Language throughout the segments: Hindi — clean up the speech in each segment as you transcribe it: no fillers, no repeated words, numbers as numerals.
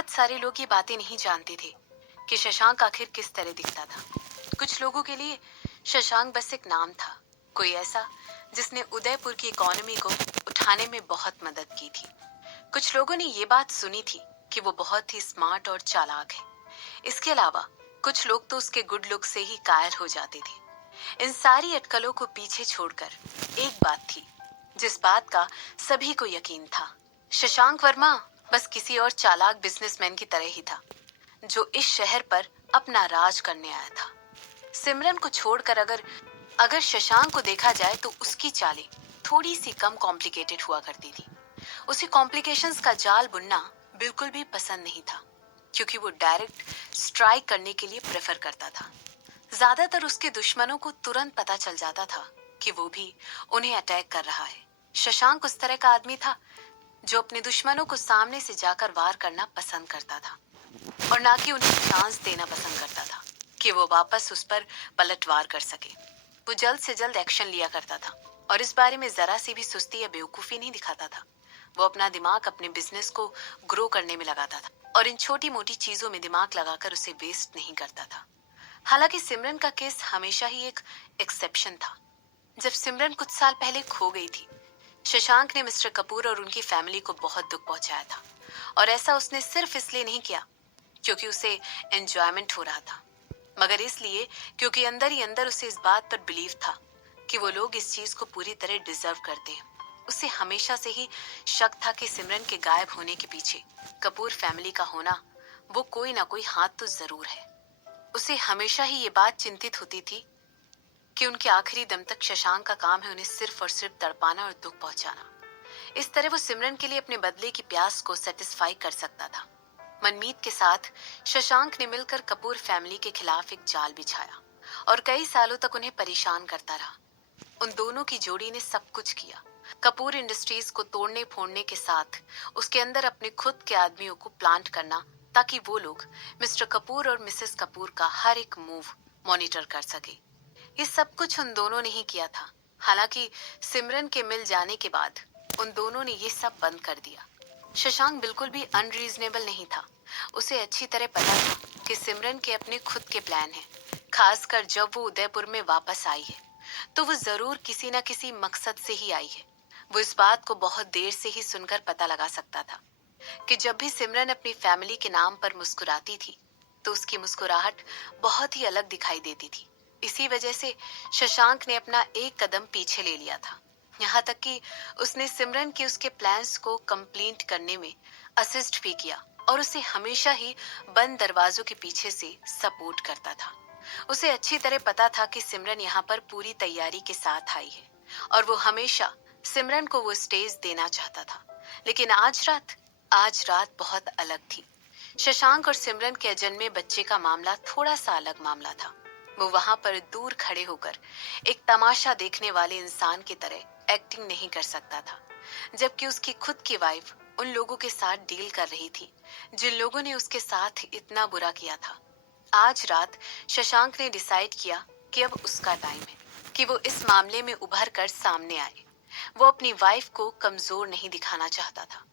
बहुत सारे लोग ये बातें नहीं जानते थे कि शशांक आखिर किस तरह दिखता था। कुछ लोगों के लिए शशांक बस एक नाम था, कोई ऐसा जिसने उदयपुर की इकोनॉमी को उठाने में बहुत मदद की थी। कुछ लोगों ने ये बात सुनी थी कि वो बहुत ही स्मार्ट और चालाक है। इसके अलावा कुछ लोग तो उसके गुड लुक से ही कायल हो जाते थे। इन सारी अटकलों को पीछे छोड़कर एक बात थी जिस बात का सभी को यकीन था। शशांक वर्मा बस किसी और चालाक बिजनेसमैन की तरह ही था जो इस शहर पर अपना राज करने आया था। सिमरन को छोड़कर अगर अगर शशांक को देखा जाए तो उसकी चालें थोड़ी सी कम कॉम्प्लिकेटेड हुआ करती थी। उसे कॉम्प्लिकेशंस का जाल बुनना बिल्कुल भी पसंद नहीं था, क्योंकि वो डायरेक्ट स्ट्राइक करने के लिए प्रेफर करता था। ज्यादातर उसके दुश्मनों को तुरंत पता चल जाता था कि वो भी उन्हें अटैक कर रहा है। शशांक उस तरह का आदमी था जो अपने दुश्मनों को सामने से जाकर वार करना पसंद करता था और ना कि उन्हें चांस देना पसंद करता था कि वो वापस उस पर पलटवार कर सके। वो जल्द से जल्द एक्शन लिया करता था और इस बारे में जरा सी भी सुस्ती या बेवकूफी नहीं दिखाता था। वो अपना दिमाग अपने बिजनेस को ग्रो करने में लगाता था और इन छोटी मोटी चीजों में दिमाग लगाकर उसे वेस्ट नहीं करता था। हालांकि सिमरन का केस हमेशा ही एक एक्सेप्शन था। जब सिमरन कुछ साल पहले खो गई थी, शशांक ने मिस्टर कपूर और उनकी फैमिली को बहुत दुख पहुंचाया था। और ऐसा उसने सिर्फ इसलिए नहीं किया क्योंकि उसे एंजॉयमेंट हो रहा था, मगर इसलिए क्योंकि अंदर ही अंदर उसे इस बात पर बिलीव था कि वो लोग इस चीज को पूरी तरह डिजर्व करते हैं। उसे हमेशा से ही शक था कि सिमरन के गायब होने के पीछे कपूर फैमिली का होना, वो कोई ना कोई हाथ तो जरूर है। उसे हमेशा ही ये बात चिंतित होती थी कि उनके आखिरी दम तक शशांक का काम है उन्हें सिर्फ और सिर्फ तड़पाना और दुख पहुंचाना। इस तरह वो सिमरन के लिए अपने बदले की प्यास को सेटिस्फाई कर सकता था। मनमीत के साथ शशांक ने मिलकर कपूर फैमिली के खिलाफ एक जाल बिछाया और कई सालों तक उन्हें परेशान करता रहा। उन दोनों की जोड़ी ने सब कुछ किया, कपूर इंडस्ट्रीज को तोड़ने फोड़ने के साथ उसके अंदर अपने खुद के आदमियों को प्लांट करना, ताकि वो लोग मिस्टर कपूर और मिसेस कपूर का हर एक मूव मॉनिटर कर सके। ये सब कुछ उन दोनों ने ही किया था। हालांकि सिमरन के मिल जाने के बाद उन दोनों ने ये सब बंद कर दिया। शशांक बिल्कुल भी अनरीजनेबल नहीं था। उसे अच्छी तरह पता था कि सिमरन के अपने खुद के प्लान हैं। खासकर जब वो उदयपुर में वापस आई है तो वो जरूर किसी न किसी मकसद से ही आई है। वो इस बात को बहुत देर से ही सुनकर पता लगा सकता था कि जब भी सिमरन अपनी फैमिली के नाम पर मुस्कुराती थी तो उसकी मुस्कुराहट बहुत ही अलग दिखाई देती थी। इसी वजह से शशांक ने अपना एक कदम पीछे ले लिया था। यहाँ तक कि उसने सिमरन के उसके प्लान्स को कंप्लीट करने में असिस्ट भी किया और उसे हमेशा ही बंद दरवाजों के पीछे से सपोर्ट करता था। उसे अच्छी तरह पता था कि सिमरन यहाँ पर पूरी तैयारी के साथ आई है और वो हमेशा सिमरन को वो स्टेज देना चाहता था। लेकिन आज रात बहुत अलग थी। शशांक और सिमरन के अजन्मे बच्चे का मामला थोड़ा सा अलग मामला था। वो वहां पर दूर खड़े होकर एक तमाशा देखने वाले इंसान की तरह एक्टिंग नहीं कर सकता था, जबकि उसकी खुद की वाइफ उन लोगों के साथ डील कर रही थी जिन लोगों ने उसके साथ इतना बुरा किया था। आज रात शशांक ने डिसाइड किया कि अब उसका टाइम है कि वो इस मामले में उभर कर सामने आए। वो अपनी वाइफ को कमजोर नहीं दिखाना चाहता था,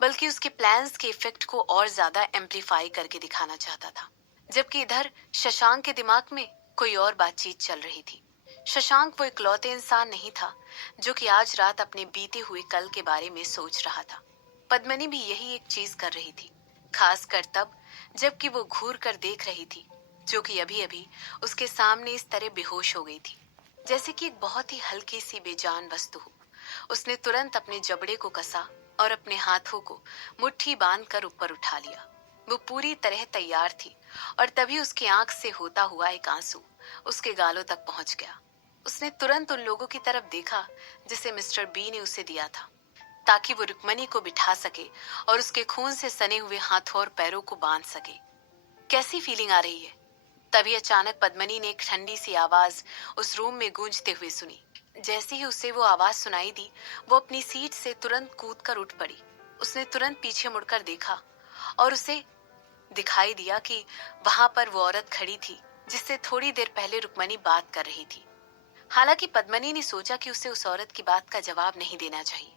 बल्कि उसके प्लान्स के इफेक्ट को और ज्यादा एम्पलीफाई करके दिखाना चाहता था। जबकि इधर शशांक के दिमाग में कोई और बातचीत चल रही थी। शशांक वो इकलौते इंसान नहीं था जो कि आज रात अपने बीते हुए कल के बारे में सोच रहा था। पद्मनी भी यही एक चीज कर रही थी, खासकर तब जबकि वो घूर कर देख रही थी, जो कि अभी अभी उसके सामने इस तरह बेहोश हो गई थी जैसे कि एक बहुत ही हल्की सी बेजान वस्तु हो। उसने तुरंत अपने जबड़े को कसा और अपने हाथों को मुट्ठी बांधकर ऊपर उठा लिया। वो पूरी तरह तैयार थी और तभी उसकी आंख से होता हुआ एक आंसू उसके गालों तक पहुंच गया। उसने तुरंत उन लोगों की तरफ देखा जिसे मिस्टर बी ने उसे दिया था, ताकि वो रुक्मणी को बिठा सके और उसके खून से सने हुए हाथों और पैरों को बांध सके। कैसी फीलिंग आ रही है? तभी अचानक पद्मनी ने एक ठंडी सी आवाज उस रूम में गूंजते हुए सुनी। जैसे ही उसे वो आवाज सुनाई दी, वो अपनी सीट से तुरंत कूदकर उठ पड़ी। उसने तुरंत पीछे मुड़कर देखा और उसे दिखाई दिया कि वहां पर वो औरत खड़ी थी जिससे थोड़ी देर पहले रुक्मणी बात कर रही थी। हालांकि पद्मनी ने सोचा कि उसे उस औरत की बात का जवाब नहीं देना चाहिए।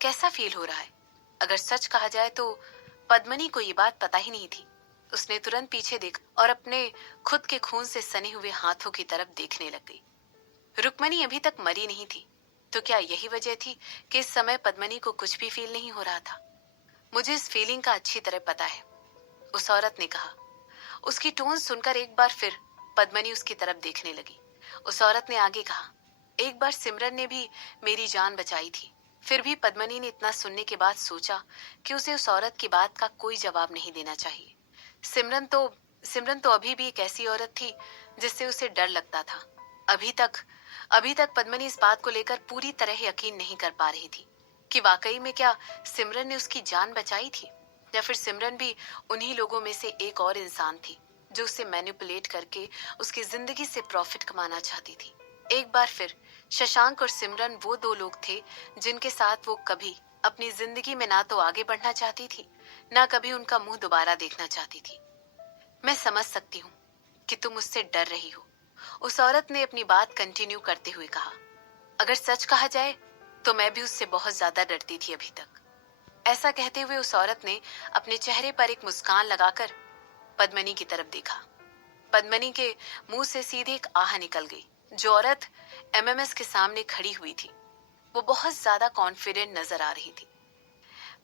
कैसा फील हो रहा है? अगर सच कहा जाए तो पद्मनी को ये बात पता ही नहीं थी। उसने तुरंत पीछे देखा और अपने खुद के खून से सने हुए हाथों की तरफ देखने लग गई। रुक्मणी अभी तक मरी नहीं थी, तो क्या यही वजह थी कि इस समय पद्मनी को कुछ भी फील नहीं हो रहा था? मुझे इस फीलिंग का अच्छी तरह पता है, उस औरत ने कहा। उसकी टोन सुनकर एक बार फिर पद्मनी उसकी तरफ देखने लगी। उस औरत ने आगे कहा, एक बार सिमरन ने भी मेरी जान बचाई थी। फिर भी पद्मनी ने इतना सुनने के बाद सोचा कि उसे उस औरत की बात का कोई जवाब नहीं देना चाहिए। सिमरन तो सिमरन तो अभी भी एक ऐसी औरत थी जिससे उसे डर लगता था। अभी तक पद्मनी इस बात को लेकर पूरी तरह यकीन नहीं कर पा रही थी कि वाकई में क्या सिमरन ने उसकी जान बचाई थी, या फिर सिमरन भी उन्हीं लोगों में से एक और इंसान थी जो उसे मैनिपुलेट करके उसकी जिंदगी से प्रॉफिट कमाना चाहती थी। एक बार फिर शशांक और सिमरन वो दो लोग थे जिनके साथ वो कभी अपनी जिंदगी में ना तो आगे बढ़ना चाहती थी, ना कभी उनका मुंह दोबारा देखना चाहती थी। मैं समझ सकती हूँ कि तुम मुझसे डर रही हो, उस औरत ने अपनी बात कंटिन्यू करते हुए कहा। अगर सच कहा जाए तो मैं भी उससे बहुत ज्यादा डरती थी अभी तक। ऐसा कहते हुए उस औरत ने अपने चेहरे पर एक मुस्कान लगाकर पद्मनी की तरफ देखा। पद्मनी के मुंह से सीधे एक आह निकल गई। जो औरत एमएमएस के सामने खड़ी हुई थी, वो बहुत ज्यादा कॉन्फिडेंट नजर आ रही थी।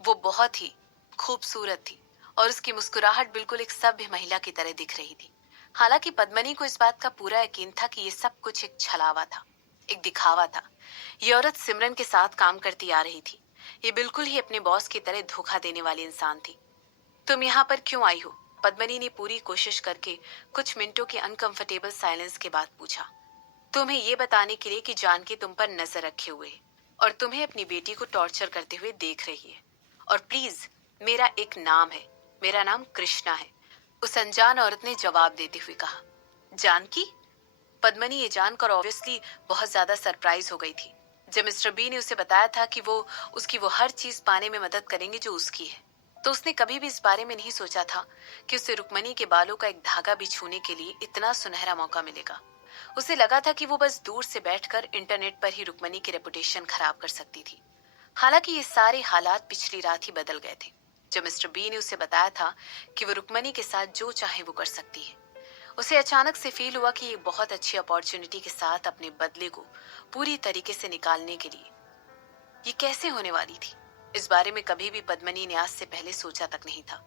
वो बहुत ही खूबसूरत थी और उसकी मुस्कुराहट बिल्कुल एक सभ्य महिला की तरह दिख रही थी। हालांकि पद्मनी को इस बात का पूरा यकीन था कि ये सब कुछ एक छलावा था, एक दिखावा था। ये औरत सिमरन के साथ काम करती आ रही थी। ये बिल्कुल ही अपने बॉस की तरह धोखा देने वाली इंसान थी। तुम यहाँ पर क्यों आई हो? पद्मनी ने पूरी कोशिश करके कुछ मिनटों के अनकंफर्टेबल साइलेंस के बाद पूछा। तुम्हें ये बताने के लिए कि जानकी तुम पर नजर रखे हुए है और तुम्हें अपनी बेटी को टॉर्चर करते हुए देख रही है। और प्लीज, मेरा एक नाम है, मेरा नाम कृष्णा है, उस अनजान औरत ने जवाब देते हुए कहा। जानकी? पद्मनी ये जानकर ऑब्वियसली बहुत ज्यादा सरप्राइज हो गई थी जब मिस्टर बी ने उसे बताया था कि वो हर चीज पाने में मदद करेंगे जो उसकी है। तो उसने कभी भी इस बारे में नहीं सोचा था कि उसे रुक्मणी के बालों का एक धागा भी छूने के लिए इतना सुनहरा मौका मिलेगा। उसे लगा था कि वो बस दूर से बैठकर इंटरनेट पर ही रुक्मणी की रेपुटेशन खराब कर सकती थी। हालांकि ये सारे हालात पिछली रात ही बदल गए थे जब मिस्टर बी ने उसे बताया था कि वो रुक्मणी के साथ जो चाहे वो कर सकती है। उसे अचानक से फील हुआ कि ये बहुत अच्छी अपॉर्चुनिटी के साथ अपने बदले को पूरी तरीके से निकालने के लिए ये कैसे होने वाली थी। इस बारे में कभी भी पद्मनी ने आज से पहले सोचा तक नहीं था,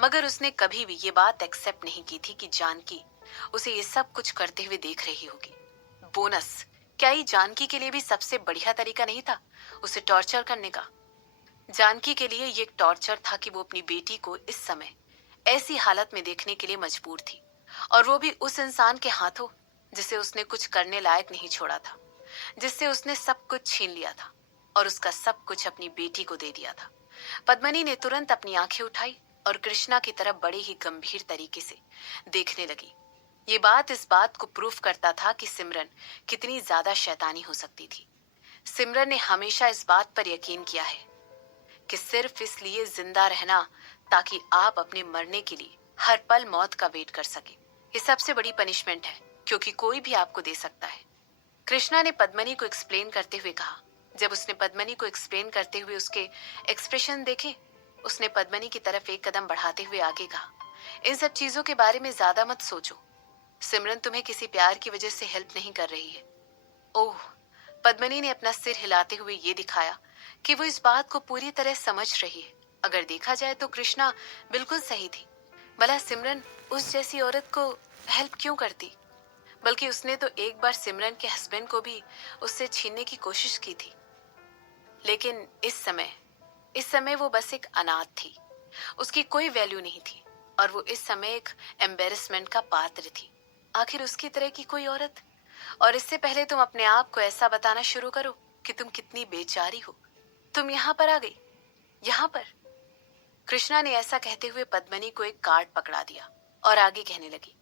मगर उसने कभी भी ये बात एक्सेप्ट नहीं की थी कि जानकी उसे ये सब कुछ करते हुए देख रही होगी। बोनस, क्या ये जानकी के लिए भी सबसे बढ़िया तरीका नहीं था उसे टॉर्चर करने का? जानकी के लिए ये एक टॉर्चर था कि वो अपनी बेटी को इस समय ऐसी हालत में देखने के लिए मजबूर थी, और वो भी उस इंसान के हाथों जिसे उसने कुछ करने लायक नहीं छोड़ा था, जिससे उसने सब कुछ छीन लिया था और उसका सब कुछ अपनी बेटी को दे दिया था। पद्मनी ने तुरंत अपनी आंखें उठाई और कृष्णा की तरफ बड़े ही गंभीर तरीके से देखने लगी। ये बात इस बात को प्रूफ करता था कि सिमरन कितनी ज्यादा शैतानी हो सकती थी। सिमरन ने हमेशा इस बात पर यकीन किया है कि सिर्फ इसलिए जिंदा रहना ताकि आप अपने मरने के लिए हर पल मौत का वेट कर सके। ये सबसे बड़ी पनिशमेंट है क्योंकि कोई भी आपको दे सकता है। कृष्णा ने पद्मनी को एक्सप्लेन करते हुए कहा। जब उसने पद्मनी को एक्सप्लेन करते हुए उसके एक्सप्रेशन देखे, उसने पद्मनी की तरफ एक कदम बढ़ाते हुए आगे कहा, इन सब चीजों के बारे में ज्यादा मत सोचो। सिमरन तुम्हें किसी प्यार की वजह से हेल्प नहीं कर रही है। ओह, पद्मनी ने अपना सिर हिलाते हुए ये दिखाया कि वो इस बात को पूरी तरह समझ रही है। अगर देखा जाए तो कृष्णा बिल्कुल सही थी। भला सिमरन उस जैसी औरत को हेल्प क्यों करती? बल्कि उसने तो एक बार सिमरन के हस्बैंड को भी उससे छीनने की कोशिश की थी। लेकिन इस समय वो बस एक अनाथ थी। उसकी कोई वैल्यू नहीं थी और वो इस समय एक एम्बेरसमेंट का पात्र थी। आखिर उसकी तरह की कोई औरत। और इससे पहले तुम अपने आप को ऐसा बताना शुरू करो कि तुम कितनी बेचारी हो, तुम यहाँ पर आ गई, यहाँ पर। कृष्णा ने ऐसा कहते हुए पद्मनी को एक कार्ड पकड़ा दिया और आगे कहने लगी,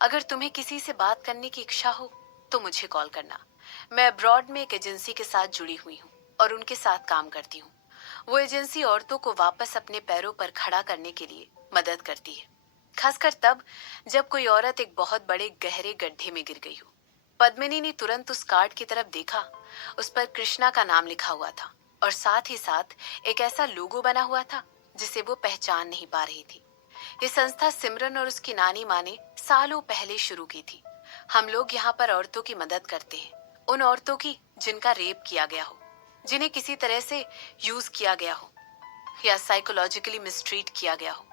अगर तुम्हें किसी से बात करने की इच्छा हो तो मुझे कॉल करना। मैं अब्रॉड में एक एजेंसी के साथ जुड़ी हुई हूँ और उनके साथ काम करती हूँ। वो एजेंसी औरतों को वापस अपने पैरों पर खड़ा करने के लिए मदद करती है, खासकर तब जब कोई औरत एक बहुत बड़े गहरे गड्ढे में गिर गई हो। पद्मिनी ने तुरंत उस कार्ड की तरफ देखा। उस पर कृष्णा का नाम लिखा हुआ था और साथ ही साथ एक ऐसा लोगो बना हुआ था जिसे वो पहचान नहीं पा रही थी। ये संस्था सिमरन और उसकी नानी माँ ने सालों पहले शुरू की थी। हम लोग यहाँ पर औरतों की मदद करते हैं, उन औरतों की जिनका रेप किया गया हो, जिन्हें किसी तरह से यूज किया गया हो या साइकोलॉजिकली मिसट्रीट किया गया हो।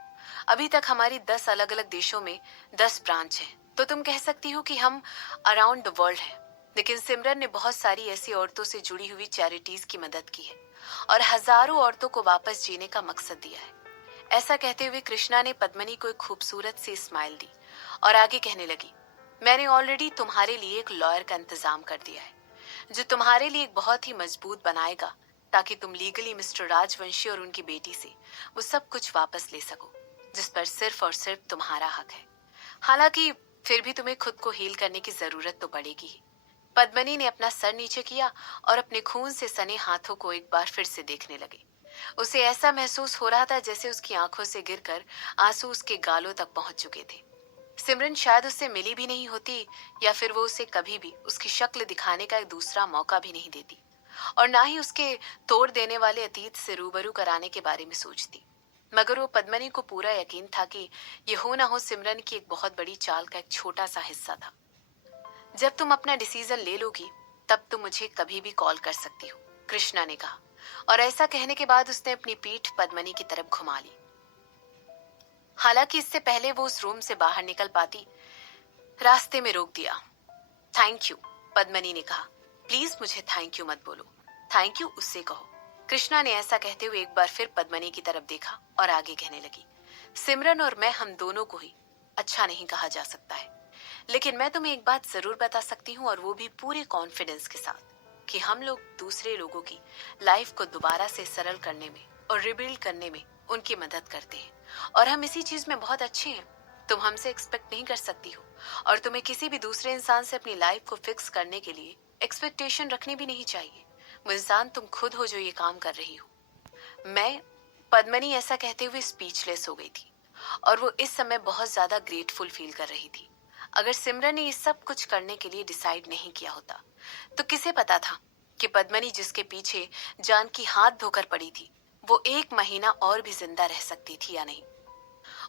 अभी तक हमारी 10 अलग अलग देशों में 10 ब्रांच हैं, तो तुम कह सकती हो कि हम अराउंड द वर्ल्ड हैं। लेकिन सिमरन ने बहुत सारी ऐसी औरतों से जुड़ी हुई चैरिटीज की मदद की है और हजारों औरतों को वापस जीने का मकसद दिया है। ऐसा कहते हुए कृष्णा ने पद्मनी को एक खूबसूरत सी स्माइल दी और आगे कहने लगी, मैंने ऑलरेडी तुम्हारे लिए एक लॉयर का इंतजाम कर दिया है, जो तुम्हारे लिए एक बहुत ही मजबूत बनाएगा, ताकि तुम लीगली मिस्टर राजवंशी और उनकी बेटी से वो सब कुछ वापस ले सको जिस पर सिर्फ और सिर्फ तुम्हारा हक है। हालांकि फिर भी तुम्हें खुद को हील करने की जरूरत तो पड़ेगी ही। पद्मनी ने अपना सर नीचे किया और अपने खून से सने हाथों को एक बार फिर से देखने लगे। उसे ऐसा महसूस हो रहा था जैसे उसकी आंखों से गिरकर आंसू उसके गालों तक पहुंच चुके थे। सिमरन शायद उससे मिली भी नहीं होती, या फिर वो उसे कभी भी उसकी शक्ल दिखाने का एक दूसरा मौका भी नहीं देती, और ना ही उसके तोड़ देने वाले अतीत से रूबरू कराने के बारे में सोचती। मगर वो पद्मनी को पूरा यकीन था कि ये हो ना हो सिमरन की एक बहुत बड़ी चाल का एक छोटा सा हिस्सा था। जब तुम अपना डिसीजन ले लोगी, तब तुम मुझे कभी भी कॉल कर सकती हो, कृष्णा ने कहा। और ऐसा कहने के बाद उसने अपनी पीठ पद्मनी की तरफ घुमा ली। हालांकि इससे पहले वो उस रूम से बाहर निकल पाती, रास्ते में रोक दिया। थैंक यू, पद्मनी ने कहा। प्लीज मुझे थैंक यू मत बोलो, थैंक यू उससे कहो। कृष्णा ने ऐसा कहते हुए एक बार फिर पद्मनी की तरफ देखा और आगे कहने लगी, सिमरन और मैं, हम दोनों को ही अच्छा नहीं कहा जा सकता है, लेकिन मैं तुम्हें एक बात जरूर बता सकती हूँ, और वो भी पूरे कॉन्फिडेंस के साथ, कि हम लोग दूसरे लोगों की लाइफ को दोबारा से सरल करने में और रिबिल्ड करने में उनकी मदद करते हैं, और हम इसी चीज में बहुत अच्छे हैं। तुम हमसे एक्सपेक्ट नहीं कर सकती हो, और तुम्हें किसी भी दूसरे इंसान से अपनी लाइफ को फिक्स करने के लिए एक्सपेक्टेशन रखनी भी नहीं चाहिए। वो इंसान तुम खुद हो जो ये काम कर रही हो। मैं, पद्मनी ऐसा कहते हुए स्पीचलेस हो गई थी, और वो इस समय बहुत ज्यादा ग्रेटफुल फील कर रही थी। अगर सिमरन ने ये सब कुछ करने के लिए डिसाइड नहीं किया होता, तो किसे पता था कि पद्मनी जिसके पीछे जान की हाथ धोकर पड़ी थी, वो 1 महीना और भी जिंदा रह सकती थी या नहीं।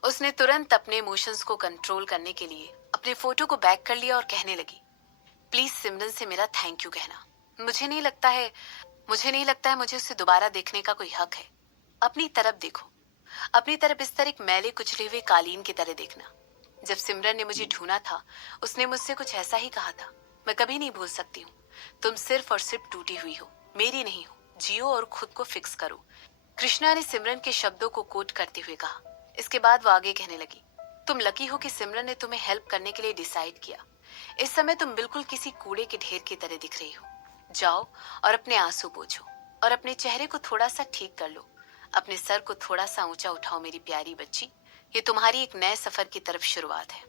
उसने तुरंत अपने इमोशंस को कंट्रोल करने के लिए अपने फोटो को बैक कर लिया और कहने लगी, प्लीज सिमरन से मेरा थैंक यू कहना। मुझे नहीं लगता है मुझे उसे दोबारा देखने का कोई हक है। अपनी तरफ देखो, अपनी तरफ इस तरह एक मैले कुचले हुए कालीन की तरह देखना। जब सिमरन ने मुझे ढूंढा था, उसने मुझसे कुछ ऐसा ही कहा था, मैं कभी नहीं भूल सकती हूँ। तुम सिर्फ और सिर्फ टूटी हुई हो, मेरी नहीं हो। जियो और खुद को फिक्स करो, कृष्णा ने सिमरन के शब्दों को कोट करते हुए कहा। इसके बाद वो आगे कहने लगी, तुम लकी हो कि सिमरन ने तुम्हें हेल्प करने के लिए डिसाइड किया। इस समय तुम बिल्कुल किसी कूड़े के ढेर की तरह दिख रही हो। जाओ और अपने आंसू पोंछो और अपने चेहरे को थोड़ा सा ठीक कर लो। अपने सर को थोड़ा सा ऊंचा उठाओ मेरी प्यारी बच्ची, ये तुम्हारी एक नए सफर की तरफ शुरुआत है।